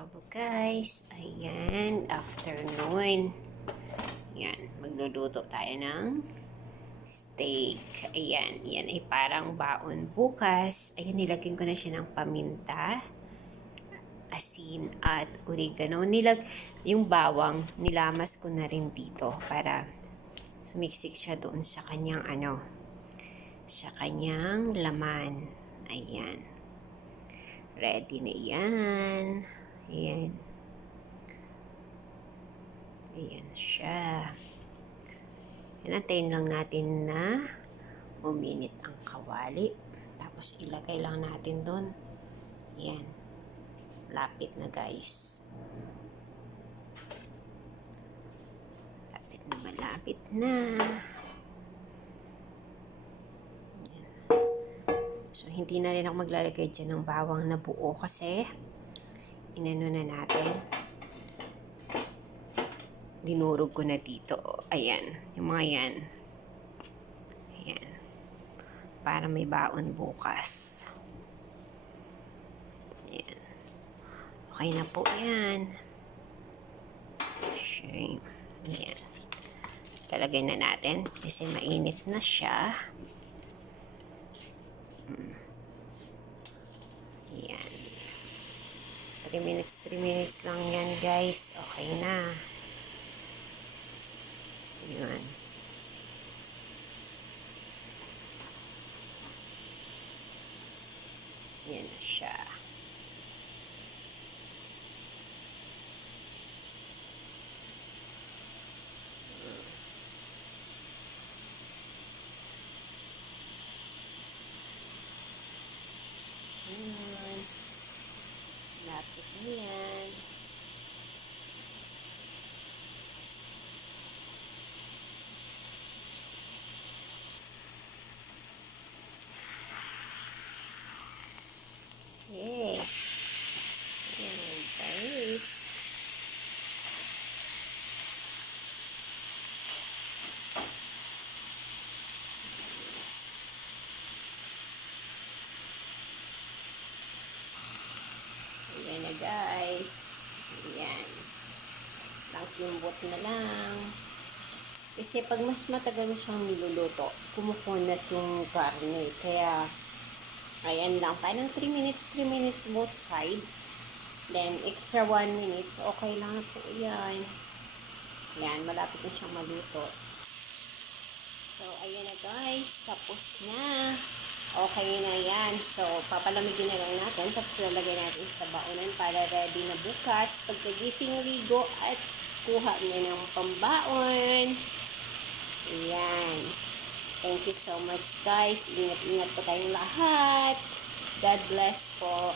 Hello guys, ayan, afternoon. Ayan, magluluto tayo ng steak. Ayan, yan ay parang baon bukas. Ayan, nilagyan ko na siya ng paminta, asin at oregano. Yung bawang, nilamas ko na rin dito para sumiksik siya doon sa kanyang sa kanyang laman. Ayan. Ready na yan. Ayan. Ayan siya. Hinantayin lang natin na uminit ang kawali. Tapos ilagay lang natin doon. Ayan. Lapit na guys. Malapit na. Ayan. So, hindi na rin ako maglalagay dyan ng bawang na buo kasi inano na natin. Dinurog ko na dito. Ayan. Yung mga yan. Ayan. Para may baon bukas. Ayan. Okay na po yan. Shame. Ayan. Talagay na natin kasi mainit na siya. Ayan. 3 minutes lang yan guys. Okay na. Ayan. Ayan na siya. Ayan. Lapit na yan. Yay! Ayan guys. Ayan na guys. Ayan. Kimbot na lang. Kasi pag mas matagal mo siyang niluluto, kumukunat yung karne. Kaya, ayan lang. Parang 3 minutes both side. Then, extra 1 minute. Okay lang na po yan. Ayan, malapit na siyang maluto. So, ayan na guys. Tapos na. Okay na yan. So, papalamigin na lang natin. Tapos lalagay natin sa baonan para ready na bukas. Pagkagising ligo at kuha niya ng pambaon. Ayan. Thank you so much guys. Ingat-ingat po tayong lahat. God bless po.